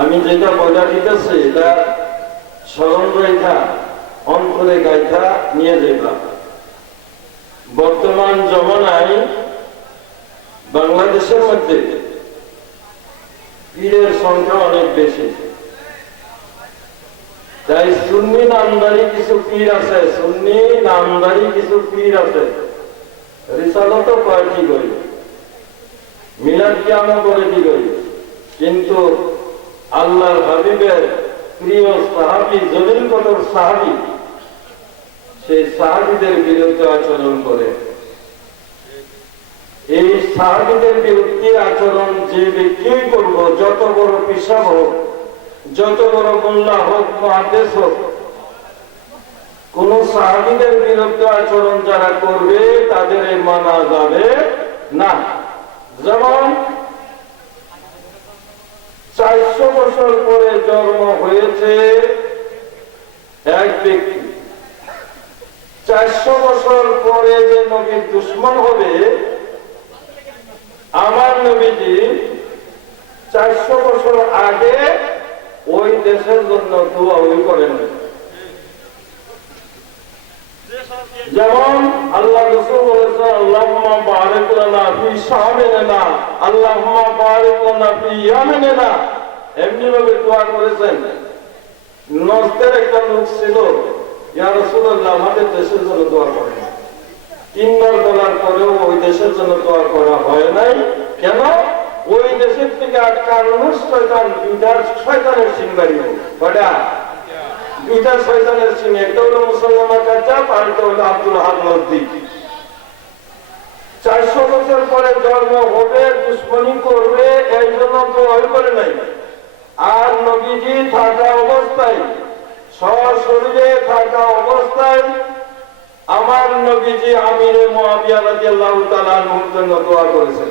আমি যেটা বলে দিতেছি, এটা স্মরণ রেখা অন্তরে গাইথা নিয়ে যাইবা বর্তমান জমানায় বাংলাদেশের মধ্যে পীরের সংখ্যা অনেক বেশি। তাই সুন্নি নামদারি কিছু পীর আছে, সুন্নি নামদারি কিছু পীর আছে। রিসালত কয়েকটি করি? মিলাদ কি করি? কিন্তু আল্লাহর হাবিবের প্রিয় সাহাবি জলিল কদর সাহাবি, সেই সাহাবিদের বিরুদ্ধে আচরণ করে। এই সাহাবিদের বিরুদ্ধে আচরণ যে ব্যক্তি করব, যত বড় পিসাব হোক, যত বড় মোল্লা হোক, মহাদেশ হোক, কোন সাহাবিদের বিরুদ্ধে আচরণ যারা করবে, তাদের মানা যাবে না। যেমন চারশো বছর পরে জন্ম হয়েছে এক ব্যক্তি। চারশো বছর পরে যে নবীর দুশ্মন হবে, আমার নবীজি চারশো বছর আগে ওই দেশের জন্য দোয়া করেন। যেমন আল্লাহ রসুল এমনি ভাবে দোয়া করেছেন। নজদের একটা লোক ছিল। দেশের জন্য দোয়া করেন। তিনবার বলার পরেও ওই দেশের জন্য দোয়া করা হয় নাই। কেন? ওই দেশের থেকে আটকানো শয়তান দুইটা শয়তানের সিংবাড়ি কয়টা? দুইটা শয়তানের সিং একটা হলো মুসলমান কাজাব আর একটা হলো আব্দুল হাব মসজিদ চারশো বছর পরে জন্ম হবে, দুশ্মনী করবে, এই জন্য তো ওই করে নাই। আর নবীজি থাকা অবস্থায়, সশরীরে থাকা অবস্থায় আমার নবীজি আমিরে মুআবিয়া রাদিয়াল্লাহু তাআলা আনহুর জন্য দোয়া করেছেন।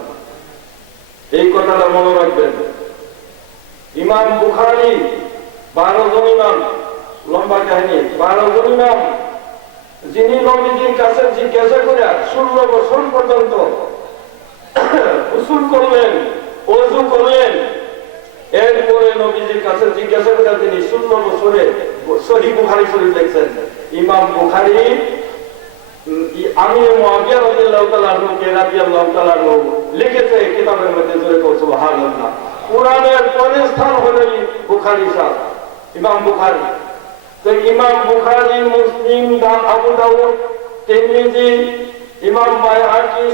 এই কথাটা মনে রাখবেন। ইমাম বুখারি, বারো জন ইমাম, লম্বা কাহিনী। বারো জন ইমাম, যিনি নবীজির কাছে জিজ্ঞাসা করে ষোলো বছর পর্যন্ত উসুল করলেন অজু করলেন, এরপরে নবীজির কাছে জিজ্ঞাসা করে তিনি ষোলো বছরে সহি বুখারি শরীফ দেখছেন ইমাম বুখারি আমি মুআবিয়া রাদিয়াল্লাহু তাআলা কে লিখেছে ইমাম বুখারী। তো ইমাম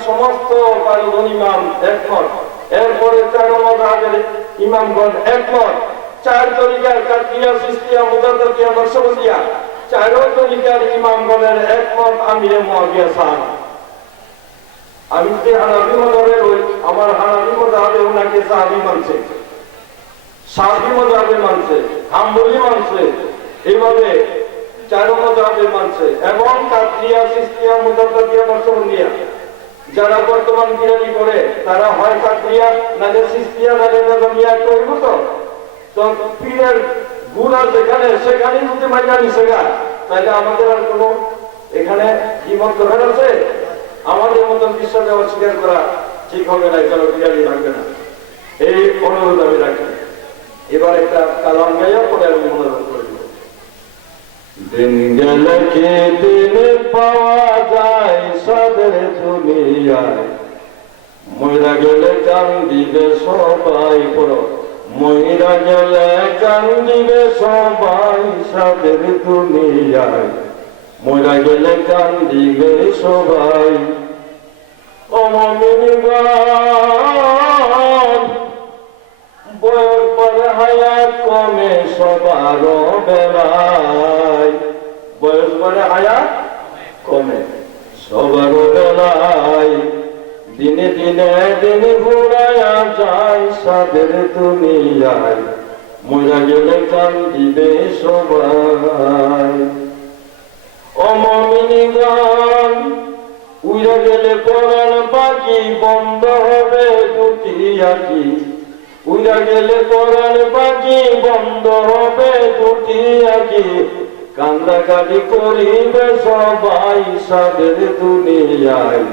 সমস্ত বারোজন ইমাম একমত। এরপরে চার মজাহের ইমামগণ একমত। চার তরিকার কাতিয়া সিস্তিয়া মুদাদ্দিয়া নকশবন্দিয়া। চারো তরিকার একমত আমিরে সাহেব আমি যে হানাবি আমার হানাবি মজাবে ওনাকে সাহাবি মানছে। সাহাবি মজাবে মানছে, হাম্বলি মানছে চারো মজাবে মানছে। এবং কাতিয়া সিস্তিয়া মুদাদ্দিয়া নকশবন্দিয়া যারা বর্তমান বিরানি করে, তারা হয় কাকরিয়া নালে সিস্তিয়া নালে নজমিয়া করব তো তো পীরের গুণা যেখানে সেখানে যদি মাইনা নিছে গা তাহলে আমাদের আর কোনো এখানে কি হিমত ধরে আছে? আমাদের মতন বিশ্বাসে অস্বীকার করা ঠিক হবে না চলো বিরানি থাকবে না। এই অনুরোধ আমি রাখি। এবার একটা কালাম গাইয়া পরে আমি মনোরোধ করে দেবো দিন গেলে কি দিন পাওয়া যায় সাদের দুনিয়ায়। ময়রা গেলে কান দিবে সবাই পড়ো। ময়রা গেলে কান দিবে সবাই, সাদের দুনিয়ায়। ময়রা গেলে কান দিবে সবাই বয়স পরে হায়াত কমে সবার বেলায়। বয়স পরে হায়াত কমে সবার বেলায়। দিনে দিনে দিন ঘুরায়া যায়, সাদের দুনিয়ায় মরা গেলে কান্দিবে সবাই। অমমিনী গান উড়ে গেলে পরাণ পাখি, বন্ধ হবে দুটি আঁকি উড়ে গেলে পরাণ পাখি, বন্ধ হবে দুটি আঁকি কান্দাকাটি করিবে সবাই, সাদের দুনিয়ায়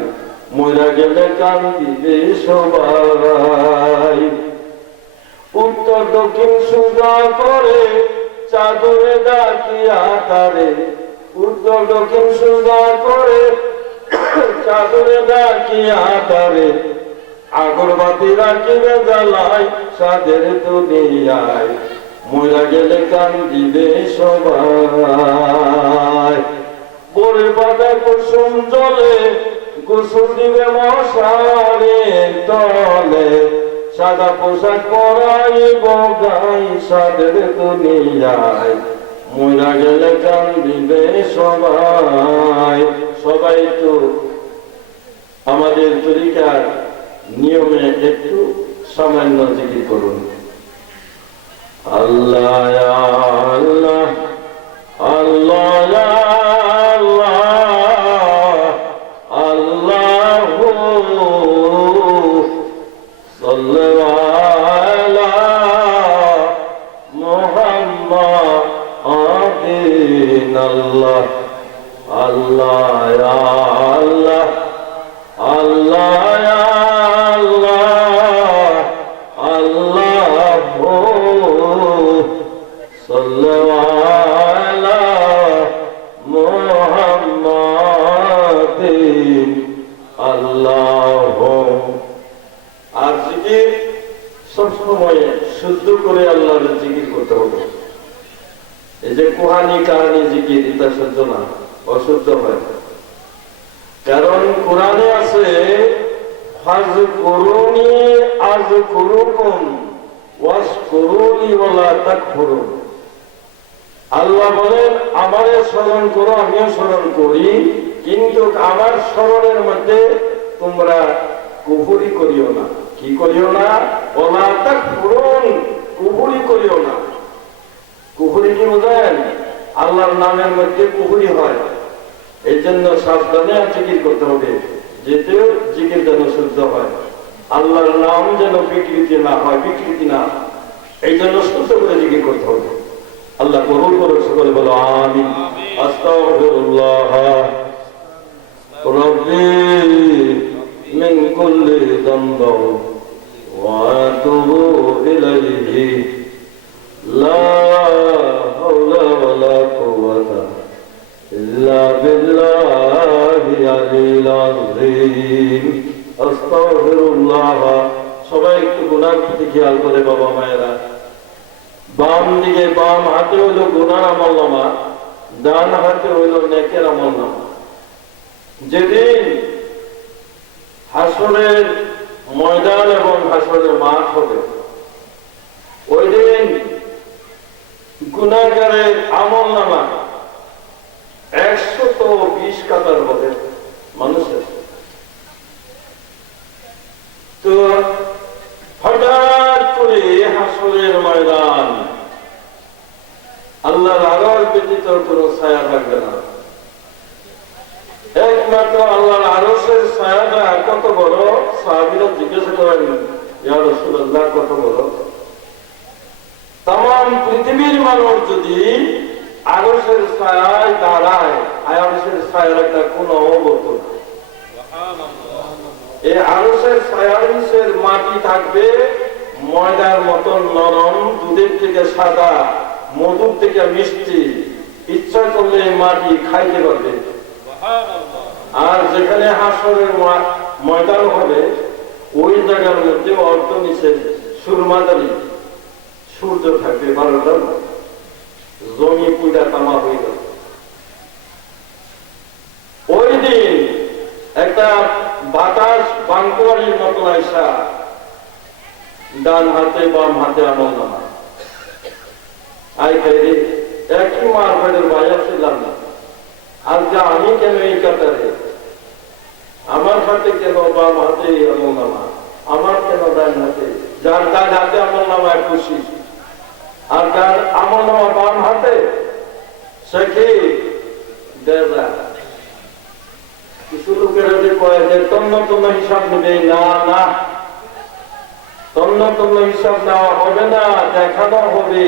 মরা গেলে কান্দিবে সবাই। উত্তর দক্ষিণ সুগা করে চাদরে ডাকিয়া তারে। উত্তর দক্ষিণ সুগা করে চাদরে ডাকিয়া তারে। আগরবাতি রাখিবে জ্বালায় সাদের দুনিয়ায়। মরা গেলে কান্দিবে সবাই। বরে পাতা কুসুম জলে কুসুম দিবে মশারে তলে সাদা পোশাক পরাইব গাই সাদের দুনিয়ায়। গেলে কান্দিবে সবাই। সবাই তো আমাদের তরিকার নিয়মে একটু সামান্য জিকির করুন। আল্লাহ আল্লাহ আল্লাহ আল্লাহ সহ্য না অশুদ্ধ হয়। কারণ কোরআনে আছে করুনি করুনি আল্লাহ বলেন স্মরণ করো, আমিও স্মরণ করি, কিন্তু আমার স্মরণের মধ্যে তোমরা কুহুরি করিও না। কি করিও না? ওলা তাক ফুরুন কুহুরি করিও না। কুহুরি কি বোঝেন? আল্লাহর নামের মধ্যে পুকুরি হয়। এই জন্য সাবধানে আর জিকির করতে হবে যেতেও জিকির যেন শুদ্ধ হয়। আল্লাহর নাম যেন বিকৃতি না হয় বিকৃতি না। এই জন্য শুদ্ধ করে জিকির করতে হবে। আল্লাহ করুন করে সকলে বলো আমি আস্তাহ রব্বি মিন কুল্লি ওয়া ইলাইহি। لا حول ولا সবাই একটু গুণার প্রতি খেয়াল করে বাবা মায়েরা। বাম দিকে, বাম হাতে হইল গুণার আমল নামা, ডান হাতে হইল নেকের আমল নামা। যেদিন হাসনের ময়দান এবং হাসনের মাঠ হবে ওই দিন গুণাগারের আমল নামা। একশত বিশ কাতার হবে মানুষের। তো হঠাৎ করে হাসরের ময়দান, আল্লাহর আলোর ব্যতীত কোন ছায়া থাকবে না। একমাত্র আল্লাহর আরসের ছায়াটা কত বড়? সাহাবিরা জিজ্ঞাসা করেন কত বড়? তাম পৃথিবীর মানুষ যদি আরসের ছায়ায় দাঁড়ায় আরসের ছায়ার একটা কোন অবগত এই আরসের ছায়ার মাটি থাকবে, ময়দার মতন নরম, দুধের থেকে সাদা, মধুর থেকে মিষ্টি। ইচ্ছা করলে মাটি খাইতে পারবে। আর যেখানে হাসরের ময়দান হবে, ওই জায়গার মধ্যে অর্থ নিচে সুরমাদানি সূর্য থাকবে বারোটার। জমি পুজা তামা হয়ে গেল। ওই দিন একটা বাতাস বাঙ্কুয়ারির মতো আইসা, ডান হাতে বাম হাতে আমল নামা। আই খাই একই মার ভাইয়ের বাজার ছিলাম না। আজকে আমি কেন এই কাতারে? আমার হাতে কেন বাম হাতে আমল নামা? আমার কেন ডান হাতে? যার ডান হাতে আমল নামা খুশি যার আমল নামা বাম হাতে, সে কি? দেজা কিছু লোকেরা যে কয় যে তন্ন তন্ন হিসাব নেবে, না না। তন্ন তন্ন হিসাব নেওয়া হবে না, দেখানো হবে।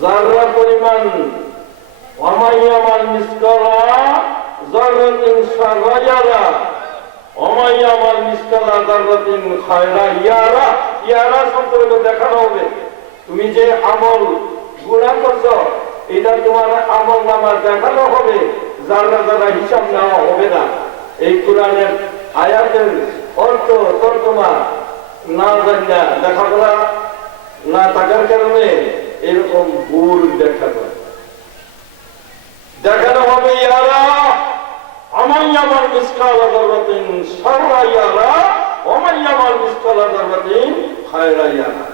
যারা পরিমাণ অমাইয়ামাল মিসকলা জাররাতিন সাগায়ারা অমাইয়ামাল মিসকলা জাররাতিন খায়রা ইয়ারা ইয়ারা সম্পর্কে দেখানো হবে। তুমি যে আমল গুণা করছ, এটা তোমার আমল নামা দেখানো হবে, যারা যারা হিসাব নেওয়া হবে না। এই কোরআনের আয়াতের অর্থ তর্জমা না জানা লেখাপড়া না থাকার কারণে এরকম ভুল দেখা যায়। দেখানো হবে, ইয়ারা আমাইয়ামাল মিসকাল আদারবাতিন সারা ইয়ারা অমাইয়ামাল মিসকাল আদারবাতিন খায়রা ইয়ারা।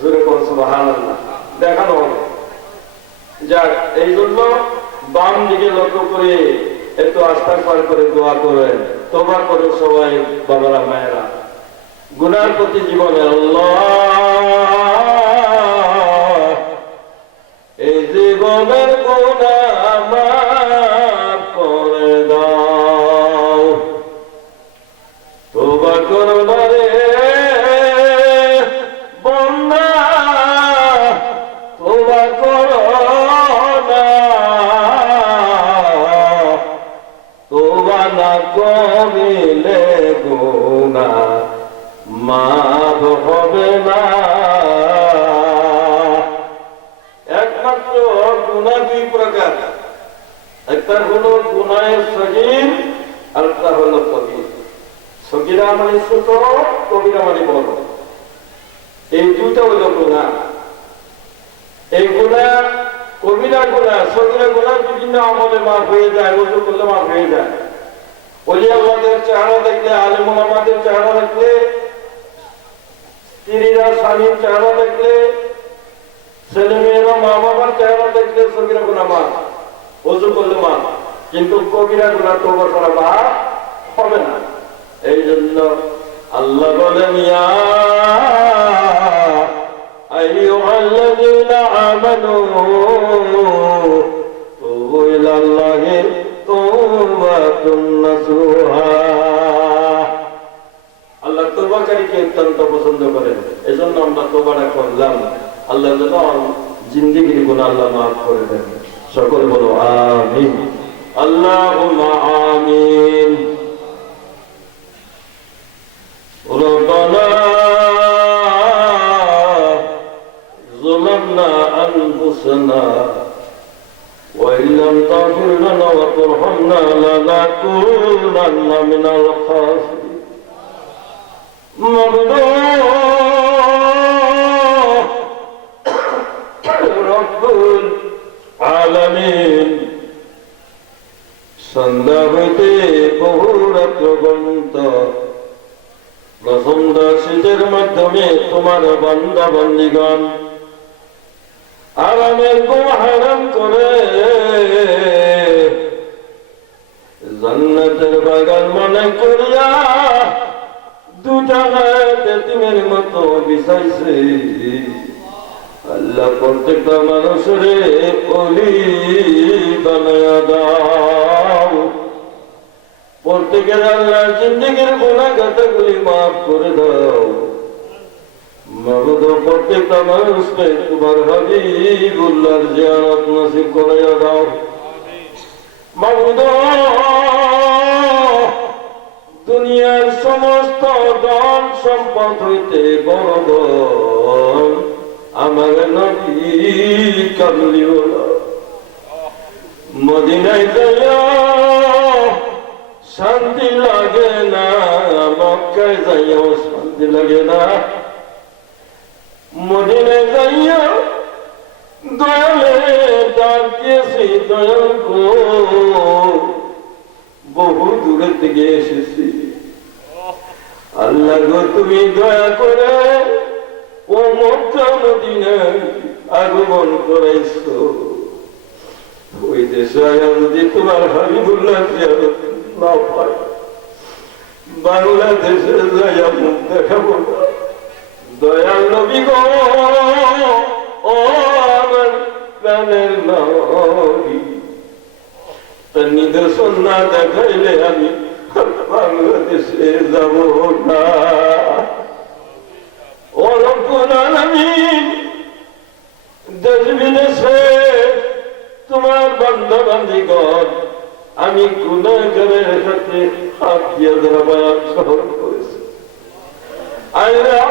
জোরে কোন সুবহানাল্লাহ। দেখানো হবে যাক, এই জন্য বাম দিকে লক্ষ্য করে একটু আস্থা পার করে দোয়া করে তোবা করে সবাই, বাবারা, মায়েরা। গুনার প্রতি জীবনে আল্লাহ এই জীবনের গুণা একটা হলো গুণায় সগির আর একটা হলো কবির সগিরা মানে ছোট, কবিরা মানে বড়। এই দুটা হলো গুণা। এই গুণা, কবিরা গুণা সগিরা গুণা বিভিন্ন আমলে মাফ হয়ে যায় ওজু করলে মাফ হয়ে যায়। ওলি আল্লাহদের চেহারা দেখলে, আলিমুল আমাদের চেহারা দেখলে, স্ত্রীরা, স্বামীর চেহারা দেখলে ছেলে মেয়েরা মা বাবার চেহারা দেখলে সগিরা গুণা মা ওজু করলে মা কিন্তু কবিরা গুণা তোবা করা মা হবে না। এই জন্য আল্লাহ বলেন, ইয়া আইয়ুহাল্লাযীনা আমানু তুবু ইলাল্লাহি তাওবাতুন নাসুহা। আল্লাহ তোবাকারীকে অত্যন্ত পছন্দ করেন। এজন্য আমরা তোবাটা করলাম। আল্লাহ যেন জিন্দিগির গুণ আল্লাহ মাফ করে দেন। সকল বলো আমিন আল্লাহ আমিন ربنا ظلمنا أنفسنا وإن لم تغفر لنا وترحمنا لنكونن من الخاسرين ممدوح رب আলামিন সন্ধ্যা হইতে বহু রাত্র প্রসন্দ শীতের মাধ্যমে তোমার বান্দা বন্দিগণ আরামের গুম হারাম করে জন্নতের বাগান মনে করিয়া দুটা হাত তিমের মতো বিষাইছে আল্লাহ প্রত্যেকটা মানুষের অলি বানায়া দাও। প্রত্যেকের আল্লাহ জিন্দগির গুণাগাতাগুলি মাফ করে দাও। মরদ প্রত্যেকটা মানুষকে তোমার হাবিবুল্লাহর জিয়ারত নসিব করে দাও। মরদ দুনিয়ার সমস্ত ধন সম্পদ হইতে বড় আমার নবী কামলিও মদিনায় শান্তি লাগে না, মক্কায় যাইয়াও শান্তি লাগে না। মদিনে যাইয়া দয়ালে ডাক দিয়েছি, দয়াল গো। বহু দূরে থেকে এসেছি। আল্লাহ গো, তুমি দয়া করে ও মক্কা মদিনে আগমন করাইছো। ওই দেশে যদি তোমার হাবিবুল্লাহ জিয়ারত না পায় বাংলাদেশে যাইয়া মুখ দেখাবো। দয়াল নবী গো, ও নবী তার নিদর্শন না দেখাইলে আমি বাংলাদেশে যাব না। ও রব্বুল আলামিন দেশ আমি গুণাগারের সাথে হাত দিয়ে ধরাবায়াত সহন করেছি আল্লাহ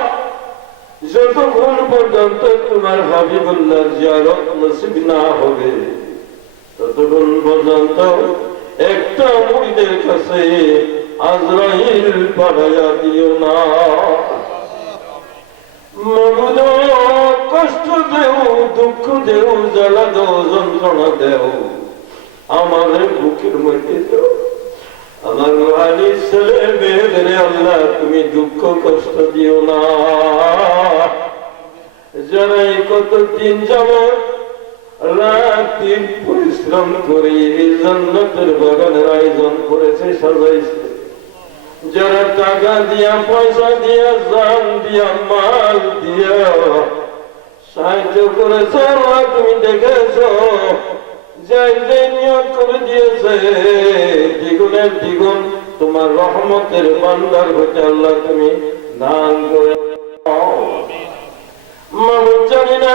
যতক্ষণ পর্যন্ত তোমার হাবিবুল্লাহ জিয়ারত নসিব না হবে ততক্ষণ পর্যন্ত একটা মুড়িদের কাছে আজরাইল পাঠাইয়া দিও না মগুদ কষ্ট দেও, দুঃখ দেও, জ্বালা দেও, যন্ত্রণা দেও। আমার বুকের মধ্যে দেও। আমার রুহানি ছেলে মেয়েদের আল্লাহ, তুমি দুঃখ, কষ্ট দিও না। যারা এই কত দিন যাবত রাত দিন পরিশ্রম করে এই জান্নাতের বাগানের আয়োজন করেছে, সাজাইছে। যারা টাকা দিয়া পয়সা দিয়া, জান দিয়া, মাল দিয়া, সাহায্য করেছ তুমি দেখেছ, যাই যে নিয়োগ করে দিয়েছে, দ্বিগুণের দ্বিগুণ তোমার রহমতের বান্দার হতে আল্লাহ তুমি দান করে মানুষ জানি না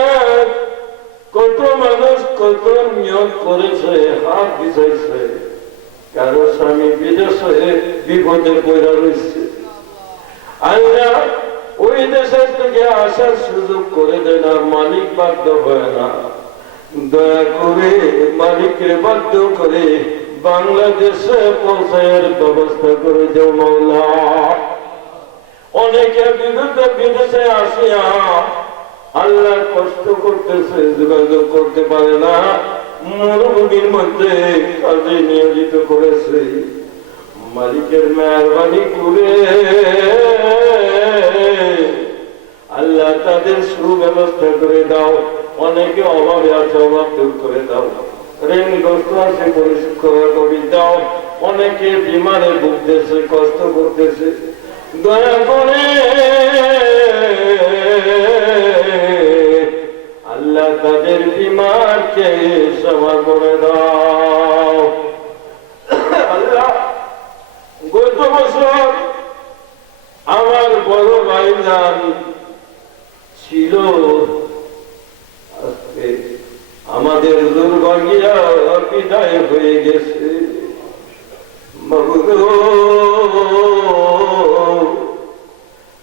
কত মানুষ কত নিয়োগ করেছে, হাত বিছাইছে। কারও স্বামী বিদেশে বিপদে পড়া রয়েছে। আল্লাহ ওই দেশের থেকে আসার সুযোগ করে দেয় না মালিক বাধ্য হয় না। দয়া করে মালিকের বাধ্য করে বাংলাদেশে পৌঁছায়ের ব্যবস্থা করে দেও মৌলা অনেকে বিরুদ্ধে বিদেশে আসিয়া আল্লাহ কষ্ট করতেছে, যোগাযোগ করতে পারে না। মরুভূমির মধ্যে কাজে নিয়োজিত করেছে। মালিকের মেহরবানি করে আল্লাহ তাদের সুব্যবস্থা করে দাও। অনেকে অভাবে আছে, অভাব দূর করে দাও। ঋণগ্রস্ত আছে পরিষ্কার করে দাও। অনেকে বিমারে ভুগতেছে কষ্ট করতেছে। দয়া করে আল্লাহ তাদের বিমারকে সভা করে দাও আল্লাহ, গত বছর আমার বড় ভাইজান ছিল আমাদের দুর্ভাগ্যা বিদায় হয়ে গেছে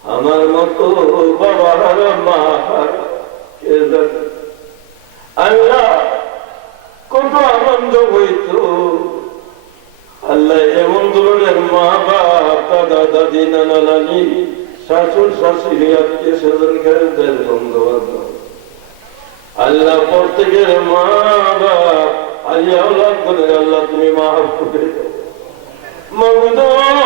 আমার মতো বাবার মা কে জানে? আল্লাহ কত আনন্দ আল্লাহ এমন দাদা, দাদি, নানা, নানি শাশুর শাশুড়ি, আত্মীয় স্বজন খেলতেন বন্ধু বান্ধব আল্লাহ প্রত্যেকের মা বাপ করে আল্লাহ, তুমি মাফ করে দাও